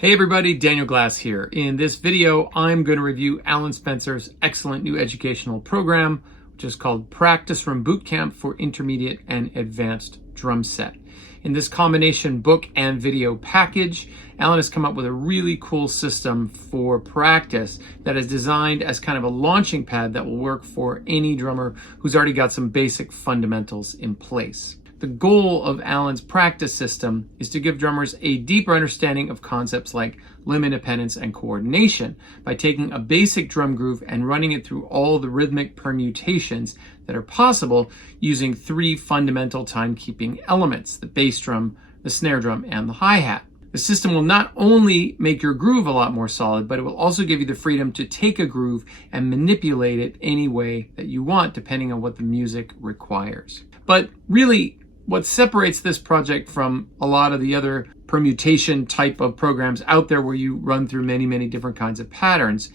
Hey everybody, Daniel Glass here. In this video, I'm going to review Allan Spencer's excellent new educational program, which is called Practice Room Bootcamp for Intermediate and Advanced Drum Set. In this combination book and video package, Allan has come up with a really cool system for practice that is designed as kind of a launching pad that will work for any drummer who's already got some basic fundamentals in place. The goal of Allan's practice system is to give drummers a deeper understanding of concepts like limb independence and coordination by taking a basic drum groove and running it through all the rhythmic permutations that are possible using three fundamental timekeeping elements: the bass drum, the snare drum, and the hi-hat. The system will not only make your groove a lot more solid, but it will also give you the freedom to take a groove and manipulate it any way that you want, depending on what the music requires. But really, what separates this project from a lot of the other permutation type of programs out there where you run through many different kinds of patterns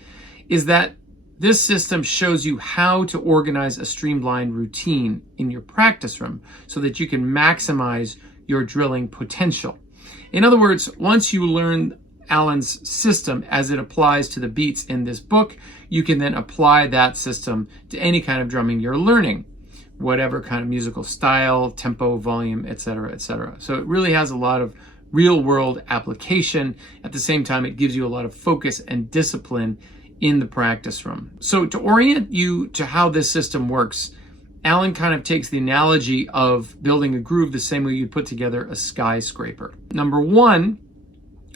is that this system shows you how to organize a streamlined routine in your practice room so that you can maximize your drilling potential. In other words, once you learn Allan's system as it applies to the beats in this book, you can then apply that system to any kind of drumming you're learning, whatever kind of musical style, tempo, volume, etc., etc. So it really has a lot of real-world application. At the same time, it gives you a lot of focus and discipline in the practice room. So to orient you to how this system works, Allan kind of takes the analogy of building a groove the same way you'd put together a skyscraper. Number one,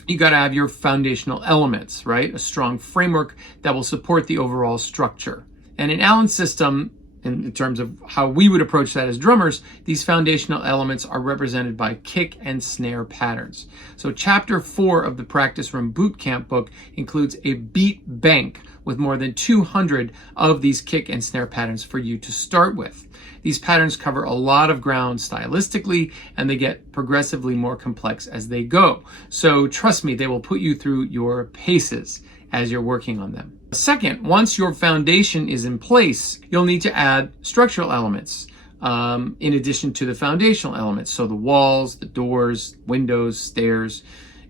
you got to have your foundational elements, right? A strong framework that will support the overall structure. And in Allan's system, in terms of how we would approach that as drummers, these foundational elements are represented by kick and snare patterns. So chapter 4 of the Practice Room Bootcamp book includes a beat bank with more than 200 of these kick and snare patterns for you to start with. These patterns cover a lot of ground stylistically, and they get progressively more complex as they go. So trust me, they will put you through your paces as you're working on them. Second, once your foundation is in place, you'll need to add structural elements in addition to the foundational elements. So the walls, the doors, windows, stairs,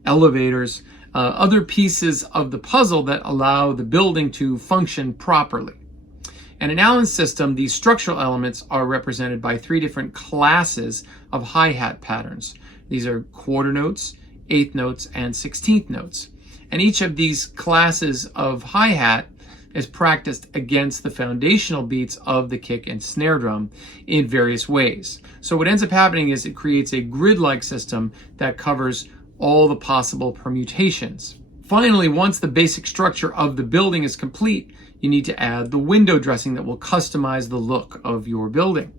elevators, other pieces of the puzzle that allow the building to function properly. And in Allan's system, these structural elements are represented by three different classes of hi-hat patterns. These are quarter notes, eighth notes, and 16th notes. And each of these classes of hi-hat is practiced against the foundational beats of the kick and snare drum in various ways. So what ends up happening is it creates a grid-like system that covers all the possible permutations. Finally, once the basic structure of the building is complete, you need to add the window dressing that will customize the look of your building.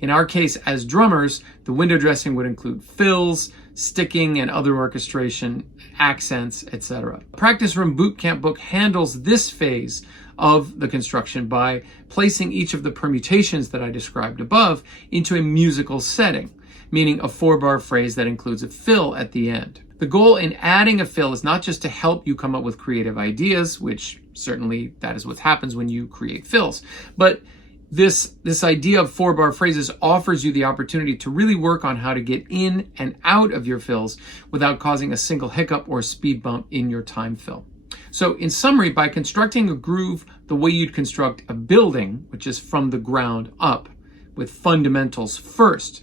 In our case, as drummers, the window dressing would include fills, sticking, and other orchestration, accents, etc. Practice Room Bootcamp book handles this phase of the construction by placing each of the permutations that I described above into a musical setting, meaning a 4-bar phrase that includes a fill at the end. The goal in adding a fill is not just to help you come up with creative ideas, which certainly that is what happens when you create fills, but this idea of 4-bar phrases offers you the opportunity to really work on how to get in and out of your fills without causing a single hiccup or speed bump in your time fill. So in summary, by constructing a groove the way you'd construct a building, which is from the ground up, with fundamentals first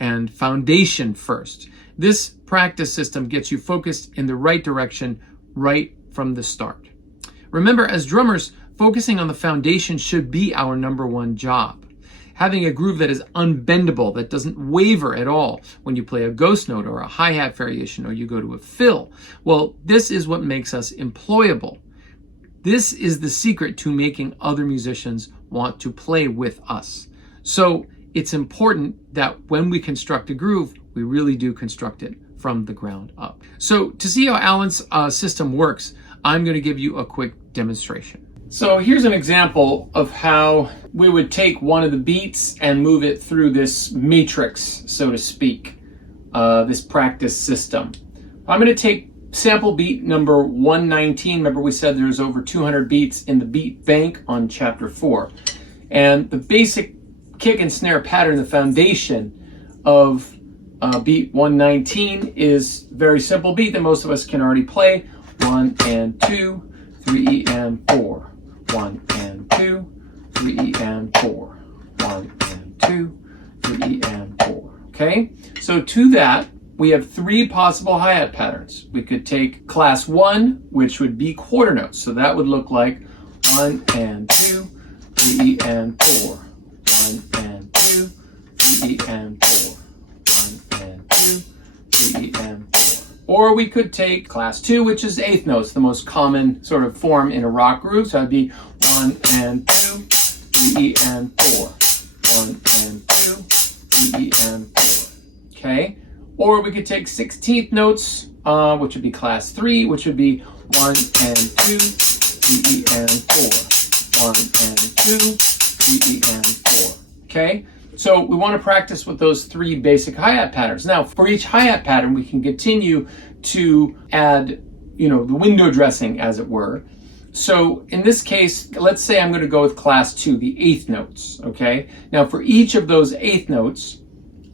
and foundation first, this practice system gets you focused in the right direction right from the start. Remember, as drummers, focusing on the foundation should be our number one job. Having a groove that is unbendable, that doesn't waver at all when you play a ghost note or a hi-hat variation or you go to a fill, well, this is what makes us employable. This is the secret to making other musicians want to play with us. So it's important that when we construct a groove, we really do construct it from the ground up. So to see how Allan's system works, I'm going to give you a quick demonstration. So here's an example of how we would take one of the beats and move it through this matrix, so to speak, this practice system. I'm going to take sample beat number 119. Remember we said there's over 200 beats in the beat bank on chapter 4. And the basic kick and snare pattern, the foundation of Beat 119 is a very simple beat that most of us can already play. 1 and 2, 3 and 4. 1 and 2, 3 and 4. 1 and 2, 3 and 4. Okay? So to that, we have 3 possible hi-hat patterns. We could take class 1, which would be quarter notes. So that would look like 1 and 2, 3 and 4. 1 and 2, 3 and 4. 1 and 2, 3 and 4. Or we could take class 2, which is eighth notes, the most common sort of form in a rock groove. So that'd be 1 and 2, 3 and 4. 1 and 2, 3 and 4. Okay? Or we could take 16th notes, which would be class 3, which would be 1 and 2, 3 and 4. 1 and 2, 3 and 4. Okay? So we want to practice with those 3 basic hi-hat patterns. Now, for each hi-hat pattern, we can continue to add, the window dressing, as it were. So in this case, let's say I'm going to go with class 2, the eighth notes. Okay? Now, for each of those eighth notes,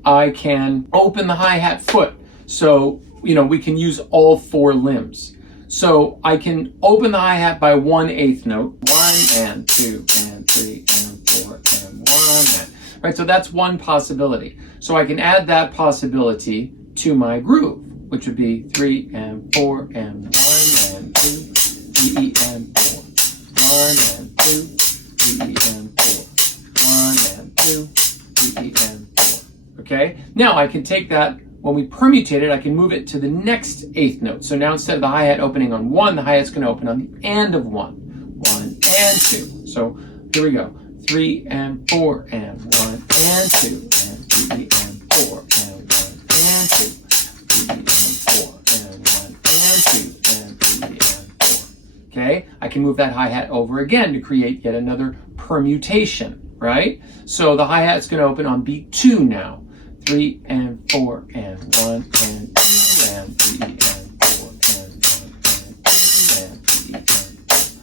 I can open the hi-hat foot. So, we can use all 4 limbs. So I can open the hi-hat by 1/8 note. 1 and 2 and 3 and 4 and 1 and... Right, so that's one possibility. So I can add that possibility to my groove, which would be 3 and 4 and 1 and 2, 3 and 4. 1 and 2, 3 and 4. 1 and 2, 3 and 4. Okay? Now I can take that, when we permutate it, I can move it to the next eighth note. So now instead of the hi-hat opening on 1, the hi-hat's going to open on the end of 1. 1 and 2. So here we go. 3 and 4 and 1 and 2 and 3 and 4 and 1 and 2. 3 and 4 and 1 and 2 and 3 and 4. Okay? I can move that hi-hat over again to create yet another permutation, right? So the hi-hat's going to open on beat 2 now. 3 and 4 and 1 and 2 and 3 and 4 and 1 and 2 and 3 and 4.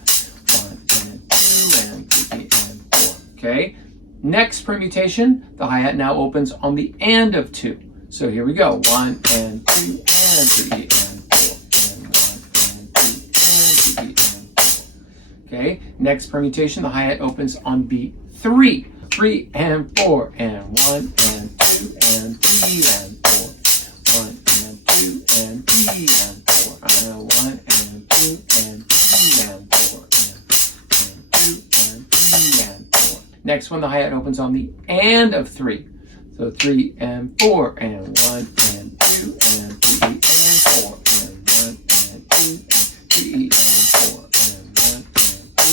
1 and 2 and 3 and 4. Okay? Next permutation, the hi-hat now opens on the and of 2. So here we go. 1 and 2 and 3 and 4 and 1 and 2 and 3 and 4. Okay? Next permutation, the hi-hat opens on beat 3. 3 and 4 and 1 and 2 and 3 and 4. 1 and 2 and 3 and 4. 1 and 2 and 3 and 4. And 2 and 3 and 4. Next one, the hi-hat opens on the and of 3. So 3 and 4 and 1 and 2 and 3 and 4 and 1 and 2 and 3 and 4 and 1 and 2, 3 and 4 and 2,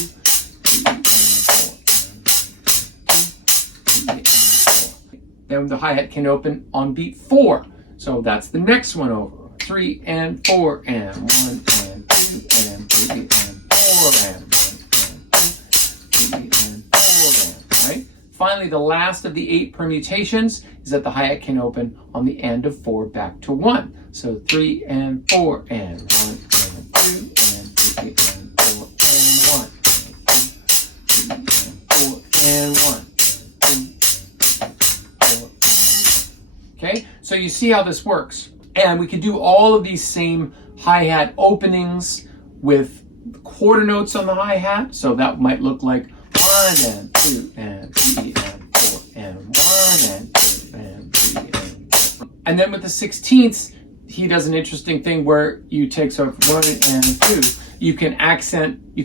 3 and 4. Then the hi-hat can open on beat 4. So that's the next one over. 3 and 4 and 1 and 2 and 3 and 4 and 1 and 2, 3 and 4 and, right? Finally, the last of the 8 permutations is that the hi-hat can open on the end of 4 back to 1. So 3 and 4 and 1 and 2 and 3 and 4 and 1 and 2, 3 and 4 and 1 and 2 and 4 and 1. Okay, so you see how this works. And we can do all of these same hi-hat openings with quarter notes on the hi-hat. So that might look like 1 and 2 and 3 and 4 and 1 and 2 and 3 and 4. And then with the 16ths, he does an interesting thing where you take sort of 1 and 2. You can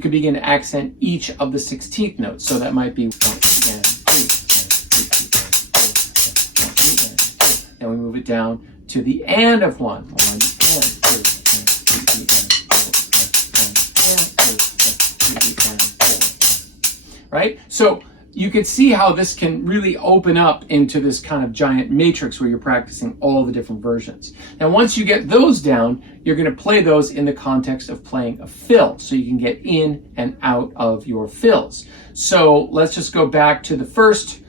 begin to accent each of the 16th notes. So that might be 1 and 2 and 3 and 4 and 1 and 2. Then we move it down to the and of 1. 1 and 2 and 3 and 4 and 4. Right? So you can see how this can really open up into this kind of giant matrix where you're practicing all the different versions. Now, once you get those down, you're going to play those in the context of playing a fill, so you can get in and out of your fills. So let's just go back to the first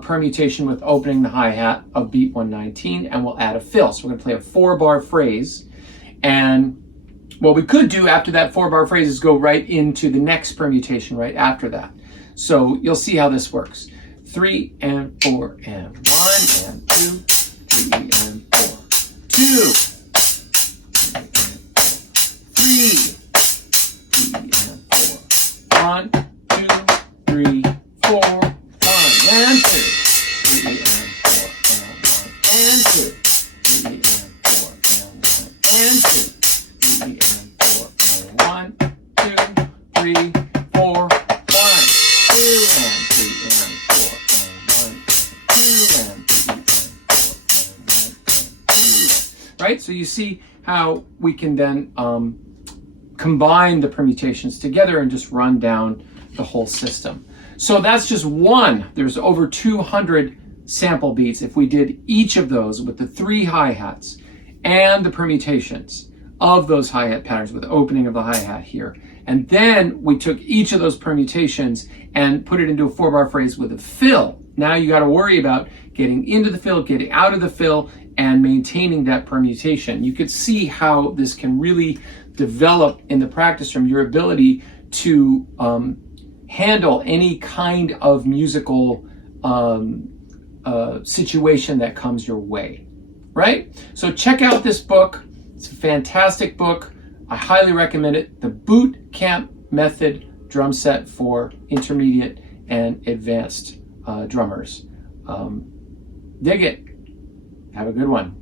permutation with opening the hi-hat of beat 119, and we'll add a fill. So we're going to play a 4-bar phrase, and what we could do after that 4-bar phrase is go right into the next permutation right after that. So you'll see how this works. 3 and 4 and 1 and 2, 3 and 2, 3, and 4. 1, 2, 3, 4, 1, and 2, 3, and 4, and 1, and 2, 3, and 4, and 1, and 2, 3, and 4, and 1, 2, 3, 4, 1, 2, and 3, and 4, and 1, 2, and 3, and 4, and 1, and 2. Right? So you see how we can then combine the permutations together and just run down the whole system. So that's just one. There's over 200 sample beats. If we did each of those with the 3 hi-hats and the permutations of those hi-hat patterns with the opening of the hi-hat here, and then we took each of those permutations and put it into a 4-bar phrase with a fill. Now you got to worry about getting into the fill, getting out of the fill, and maintaining that permutation. You could see how this can really develop in the practice room your ability to handle any kind of musical situation that comes your way, right? So check out this book. It's a fantastic book. I highly recommend it. The Boot Camp Method Drum Set for Intermediate and Advanced Drummers. Dig it. Have a good one.